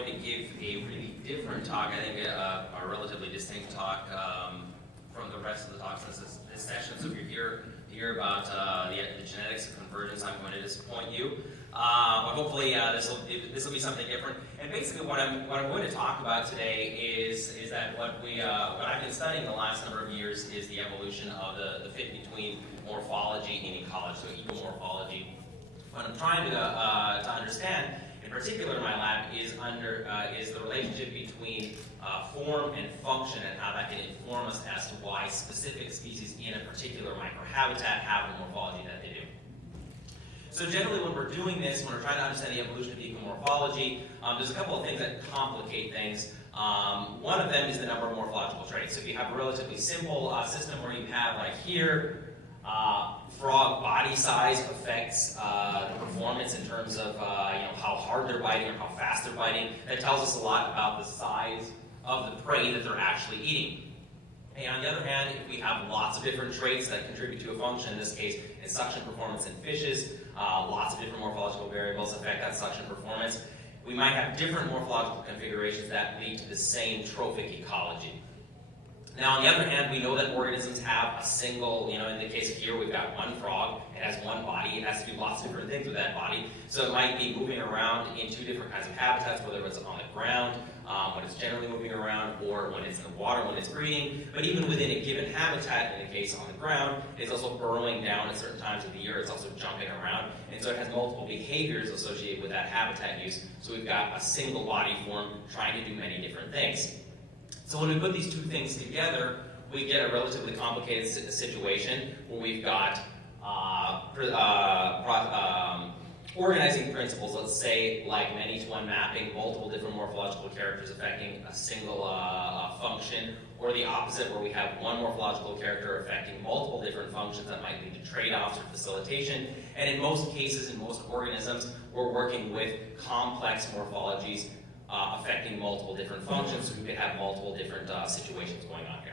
going to give a really different talk, I think a relatively distinct talk from the rest of the talks in this session. So if you're here to hear about the genetics of convergence, I'm going to disappoint you. But hopefully this will be something different. And basically what I'm going to talk about today is that what I've been studying the last number of years is the evolution of the fit between morphology and ecology, so ecomorphology. What I'm trying to understand, in particular in my lab, is the relationship between form and function and how that can inform us as to why specific species in a particular microhabitat have the morphology that they do. So generally when we're doing this, when we're trying to understand the evolution of ecomorphology, there's a couple of things that complicate things. One of them is the number of morphological traits. So if you have a relatively simple system where you have, like here, frog body size affects the performance in terms of how hard they're biting or how fast they're biting. That tells us a lot about the size of the prey that they're actually eating. And on the other hand, if we have lots of different traits that contribute to a function, in this case, in suction performance in fishes, lots of different morphological variables affect that suction performance. We might have different morphological configurations that lead to the same trophic ecology. Now, on the other hand, we know that organisms have a single, in the case of here, we've got one frog. It has one body. It has to do lots of different things with that body. So it might be moving around in two different kinds of habitats, whether it's on the ground, when it's generally moving around, or when it's in the water, when it's breeding. But even within a given habitat, in the case on the ground, it's also burrowing down at certain times of the year. It's also jumping around. And so it has multiple behaviors associated with that habitat use. So we've got a single body form trying to do many different things. So when we put these two things together, we get a relatively complicated situation where we've got organizing principles, let's say, like many-to-one mapping, multiple different morphological characters affecting a single function, or the opposite, where we have one morphological character affecting multiple different functions that might lead to trade-offs or facilitation. And in most cases, in most organisms, we're working with complex morphologies affecting multiple different functions, so we could have multiple different situations going on here.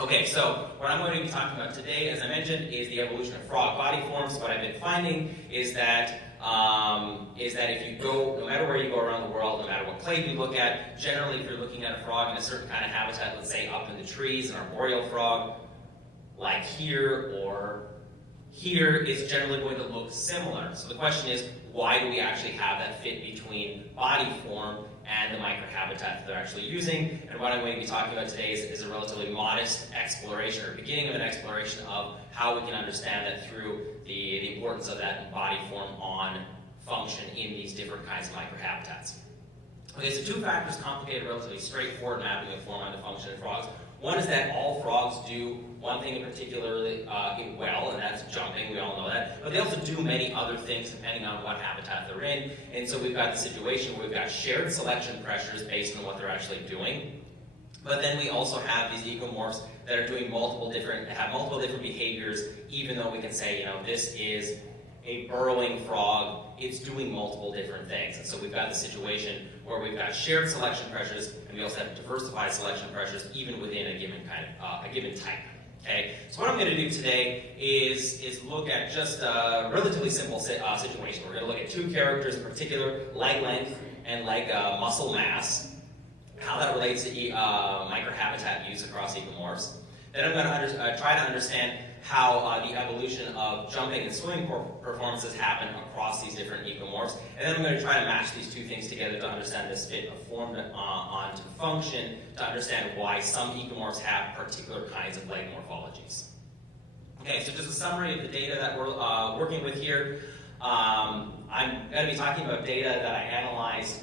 Okay, so what I'm going to be talking about today, as I mentioned, is the evolution of frog body forms. What I've been finding is that if you go, no matter where you go around the world, no matter what clade you look at, generally if you're looking at a frog in a certain kind of habitat, let's say up in the trees, an arboreal frog, like here or here, is generally going to look similar. So the question is, why do we actually have that fit between body form and the microhabitat that they're actually using? And what I'm going to be talking about today is a relatively modest exploration, or beginning of an exploration of how we can understand that through the importance of that body form on function in these different kinds of microhabitats. Okay, so two factors complicate a relatively straightforward mapping of form onto function in frogs. One is that all frogs do one thing in particular well, and that's jumping, we all know that. But they also do many other things depending on what habitat they're in. And so we've got the situation where we've got shared selection pressures based on what they're actually doing. But then we also have these ecomorphs that are doing multiple different behaviors, even though we can say, this is a burrowing frog, it's doing multiple different things. And so we've got the situation where we've got shared selection pressures, and we also have diversified selection pressures even within a given type. Okay, so what I'm going to do today is look at just a relatively simple situation. We're going to look at two characters in particular, leg length and leg muscle mass, how that relates to microhabitat use across ecomorphs. Then I'm going to try to understand how the evolution of jumping and swimming performances happen across these different ecomorphs. And then I'm going to try to match these two things together to understand this fit of form onto function, to understand why some ecomorphs have particular kinds of leg morphologies. Okay, so just a summary of the data that we're working with here. I'm going to be talking about data that I analyzed,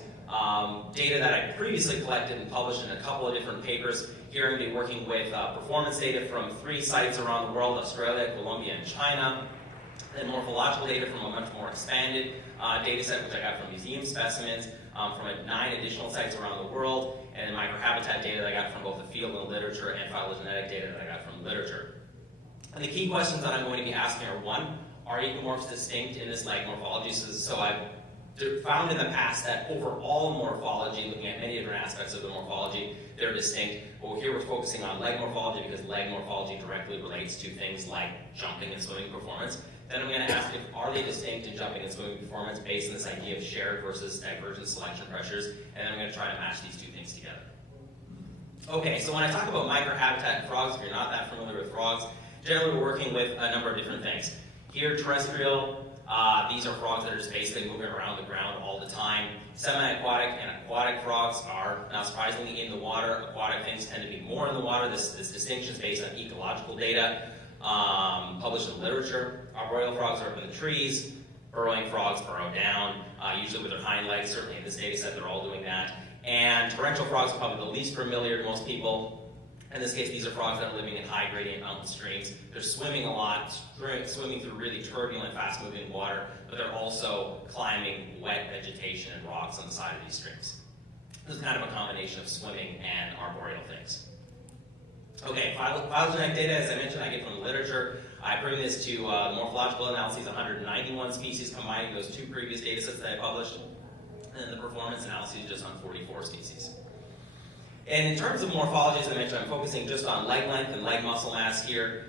data that I previously collected and published in a couple of different papers. Here I'm going to be working with performance data from 3 sites around the world, Australia, Colombia, and China. Then morphological data from a much more expanded data set, which I got from museum specimens, from 9 additional sites around the world, and then microhabitat data that I got from both the field and literature, and phylogenetic data that I got from literature. And the key questions that I'm going to be asking are, 1, are ecomorphs distinct in this leg morphology? So I've found in the past that overall morphology, looking at many different aspects of the morphology, they're distinct. But here we're focusing on leg morphology because leg morphology directly relates to things like jumping and swimming performance. Then I'm going to ask if are they distinct in jumping and swimming performance based on this idea of shared versus divergent selection pressures, and then I'm going to try to match these two things together. Okay, so when I talk about microhabitat in frogs, if you're not that familiar with frogs, generally we're working with a number of different things. Here, terrestrial, these are frogs that are just basically moving around the ground all the time. Semi-aquatic and aquatic frogs are, not surprisingly, in the water. Aquatic things tend to be more in the water. This distinction is based on ecological data published in literature. Arboreal frogs are up in the trees. Burrowing frogs burrow down, usually with their hind legs. Certainly in this data set, they're all doing that. And torrential frogs are probably the least familiar to most people. In this case, these are frogs that are living in high gradient mountain streams. They're swimming a lot, swimming through really turbulent, fast moving water, but they're also climbing wet vegetation and rocks on the side of these streams. This is kind of a combination of swimming and arboreal things. Okay, phylogenetic data, as I mentioned, I get from the literature. I bring this to morphological analyses, 191 species, combining those two previous data sets that I published, and then the performance analyses just on 44 species. And in terms of morphology, as I mentioned, I'm focusing just on leg length and leg muscle mass here.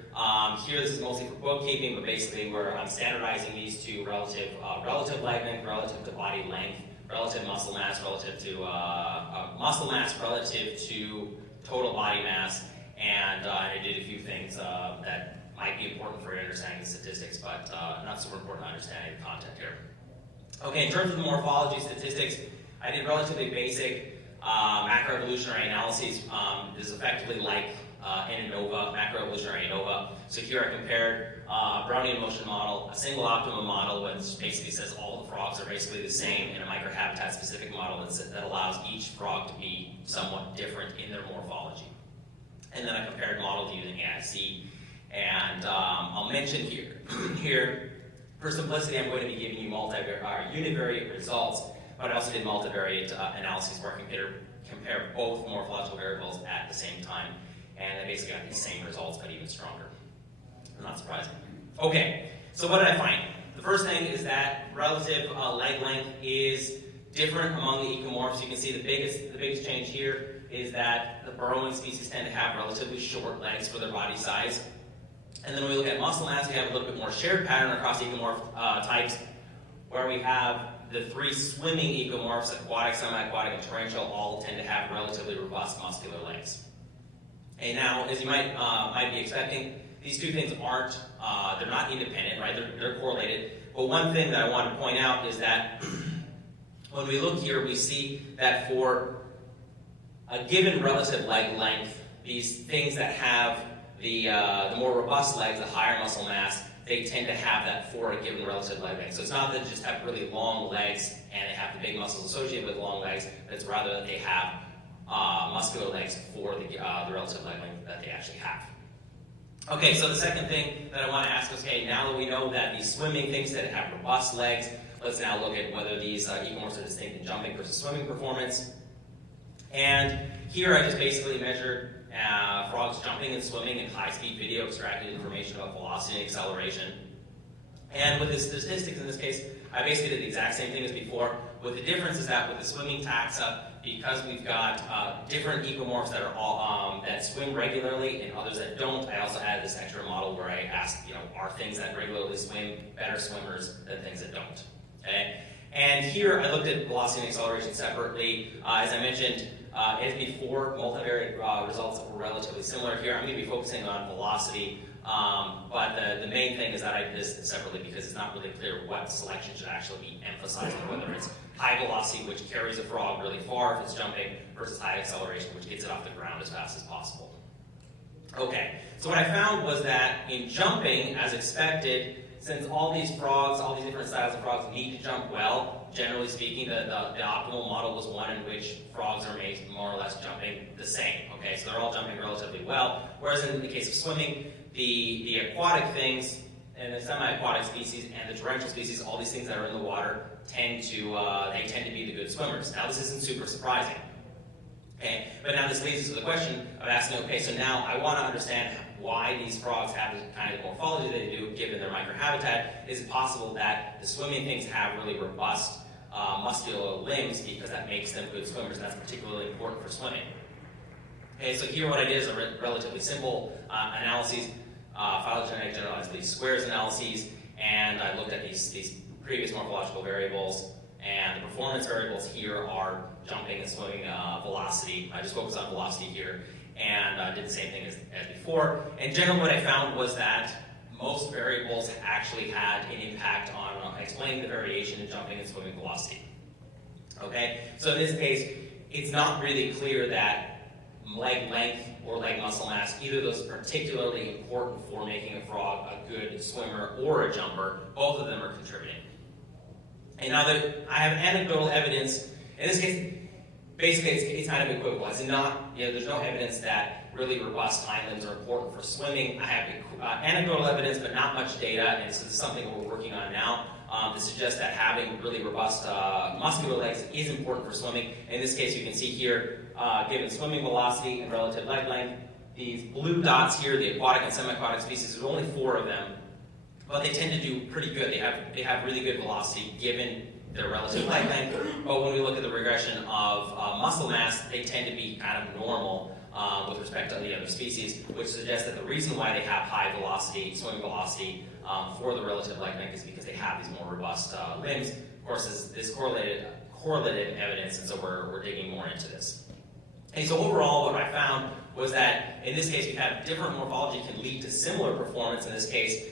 Here, this is mostly for bookkeeping, but basically I'm standardizing these to relative leg length, relative to body length, relative muscle mass, relative to total body mass, and I did a few things that might be important for understanding the statistics, but not super important to understanding the content here. Okay, in terms of the morphology statistics, I did relatively basic macroevolutionary analyses. This is effectively like ANOVA, macroevolutionary ANOVA. So here I compared a Brownian motion model, a single optimum model, which basically says all the frogs are basically the same, in a microhabitat specific model that allows each frog to be somewhat different in their morphology. And then I compared models using AIC. And I'll mention here, for simplicity, I'm going to be giving you univariate results, but I also did multivariate analyses where I compare both morphological variables at the same time, and I basically got the same results, but even stronger. Not surprising. Okay, so what did I find? The first thing is that relative leg length is different among the ecomorphs. You can see the biggest change here is that the burrowing species tend to have relatively short legs for their body size. And then when we look at muscle mass, we have a little bit more shared pattern across ecomorph types, where we have the three swimming ecomorphs, aquatic, semi-aquatic, and torrential, all tend to have relatively robust muscular legs. And now, as you might be expecting, these two things aren't, they're not independent, right? They're correlated. But one thing that I want to point out is that when we look here, we see that for a given relative leg length, these things that have the more robust legs, the higher muscle mass, they tend to have that for a given relative leg length. So it's not that they just have really long legs and they have the big muscles associated with long legs, but it's rather that they have muscular legs for the relative leg length that they actually have. Okay, so the second thing that I want to ask is, okay, now that we know that these swimming things that have robust legs, let's now look at whether these ecomorphs are distinct in jumping versus swimming performance. And here I just basically measured frogs jumping and swimming in high-speed video, extracted information about velocity and acceleration. And with the statistics in this case, I basically did the exact same thing as before, with the difference is that with the swimming taxa, because we've got different ecomorphs that are all that swim regularly and others that don't, I also added this extra model where I asked, are things that regularly swim better swimmers than things that don't? Okay? And here I looked at velocity and acceleration separately. As I mentioned, as before, multivariate results were relatively similar. Here I'm going to be focusing on velocity, but the main thing is that I did this separately because it's not really clear what selection should actually be emphasized, whether it's high velocity, which carries a frog really far if it's jumping, versus high acceleration, which gets it off the ground as fast as possible. Okay, so what I found was that in jumping, as expected, since all these frogs, all these different styles of frogs need to jump well, generally speaking, the optimal model was one in which frogs are made more or less jumping the same. Okay, so they're all jumping relatively well. Whereas in the case of swimming, the aquatic things and the semi-aquatic species and the torrential species, all these things that are in the water, tend to be the good swimmers. Now this isn't super surprising. Okay, but now this leads us to the question of asking, okay, so now I want to understand why these frogs have the kind of morphology they do given their microhabitat. Is it possible that the swimming things have really robust muscular limbs because that makes them good swimmers, and that's particularly important for swimming. Okay, so here what I did is a relatively simple analyses, phylogenetic generalized least squares analyses, and I looked at these previous morphological variables, and the performance variables here are jumping and swimming velocity. I just focused on velocity here, and did the same thing as before. And generally what I found was that most variables actually had an impact on explaining the variation in jumping and swimming velocity. Okay, so in this case, it's not really clear that leg length or leg muscle mass, either of those is particularly important for making a frog a good swimmer or a jumper. Both of them are contributing. And now that I have anecdotal evidence, in this case, basically it's kind of equivocal. It's not, there's no evidence that really robust hind limbs are important for swimming. I have anecdotal evidence, but not much data, and so this is something we're working on now to suggest that having really robust muscular legs is important for swimming. In this case, you can see here, given swimming velocity and relative leg length, these blue dots here, the aquatic and semi-aquatic species, there's only 4 of them, but they tend to do pretty good. They have really good velocity given their relative leg length, but when we look at the regression of muscle mass, they tend to be kind of normal with respect to the other species, which suggests that the reason why they have high velocity, swimming velocity, for the relative leg length is because they have these more robust limbs. Of course, this correlative evidence, and so we're digging more into this. And so overall, what I found was that in this case, we have different morphology can lead to similar performance. In this case,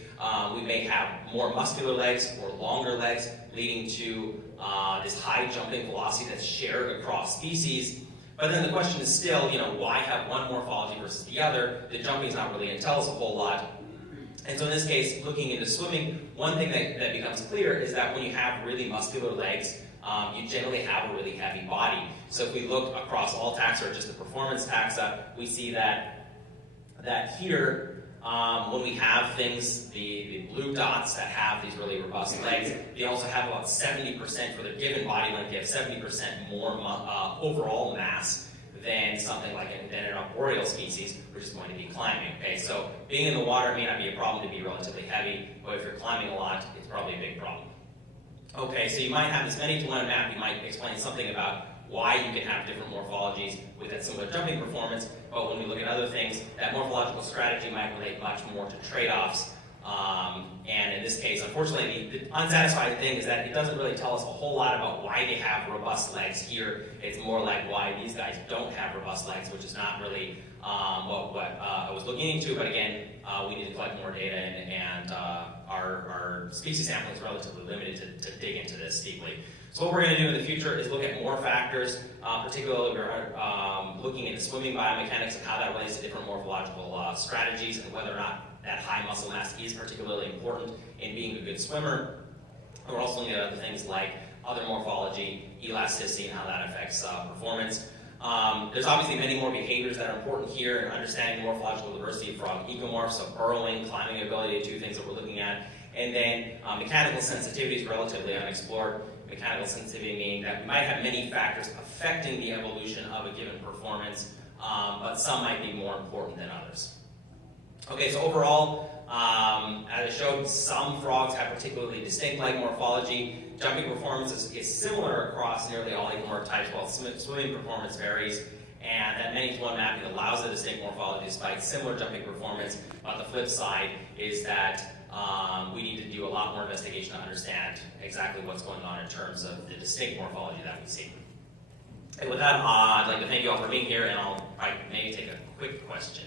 we may have more muscular legs or longer legs, leading to this high jumping velocity that's shared across species. But then the question is still, why have one morphology versus the other? The jumping is not really going to tell us a whole lot. And so in this case, looking into swimming, one thing that becomes clear is that when you have really muscular legs, you generally have a really heavy body. So if we look across all taxa or just the performance taxa, we see that here, when we have things, the blue dots that have these really robust legs, they also have about 70% for their given body length. They have 70% more overall mass than something like an arboreal species, which is going to be climbing. Okay, so being in the water may not be a problem to be relatively heavy, but if you're climbing a lot, it's probably a big problem. Okay, so you might have this many-to-one map. You might explain something about why you can have different morphologies with that similar jumping performance, but when we look at other things, that morphological strategy might relate much more to trade-offs. And in this case, unfortunately, the unsatisfying thing is that it doesn't really tell us a whole lot about why they have robust legs here. It's more like why these guys don't have robust legs, which is not really what I was looking into. But again, we need to collect more data, and our species sampling is relatively limited to dig into this deeply. So what we're going to do in the future is look at more factors. Particularly, we're looking into swimming biomechanics and how that relates to different morphological strategies, and whether or not that high muscle mass is particularly important in being a good swimmer. And we're also looking at other things like other morphology, elasticity, and how that affects performance. There's obviously many more behaviors that are important here in understanding morphological diversity of frog ecomorphs, so burrowing, climbing ability, 2 things that we're looking at. And then mechanical sensitivity is relatively unexplored. Mechanical sensitivity meaning that we might have many factors affecting the evolution of a given performance, but some might be more important than others. Okay, so overall, as I showed, some frogs have particularly distinct leg morphology. Jumping performance is similar across nearly all ecomorph types, while swimming performance varies. And that many-to-one mapping allows a distinct morphology despite similar jumping performance. But the flip side is that we need to do a lot more investigation to understand exactly what's going on in terms of the distinct morphology that we see. And with that, I'd like to thank you all for being here, and I'll maybe take a quick question.